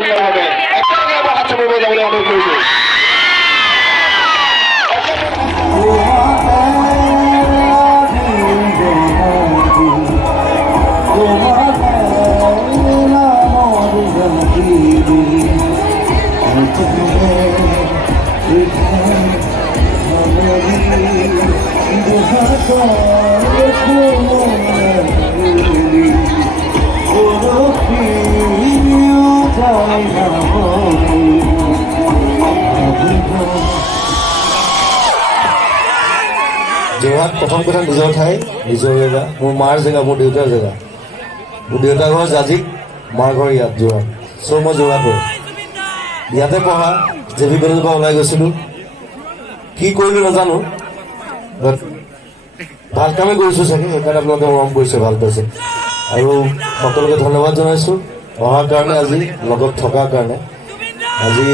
সুন্দৰভাৱে একেলগে এবাৰ হাত চাপিব যাবলৈ অনুৰোধ কৰিছোঁ। যোৰহাট প্ৰথম কথা নিজৰ ঠাই, নিজৰ জেগা, মোৰ মাৰ জেগা, মোৰ দেউতাৰ জেগা। মোৰ দেউতাৰ ঘৰ জাজিক, মাৰ ঘৰ ইয়াত যোৰহাট। চ' মই যোৰহাটৰ ইয়াতে পঢ়া, জে বি কলেজৰ পৰা ওলাই গৈছিলোঁ। কি কৰিলোঁ নাজানো, বাট ভাল কামেই কৰিছোঁ চাগে, সেইকাৰণে আপোনালোকে মৰম কৰিছে, ভাল পাইছে। আৰু সকলোকে ধন্যবাদ জনাইছোঁ অহাৰ কাৰণে, আজি লগত থকাৰ কাৰণে। আজি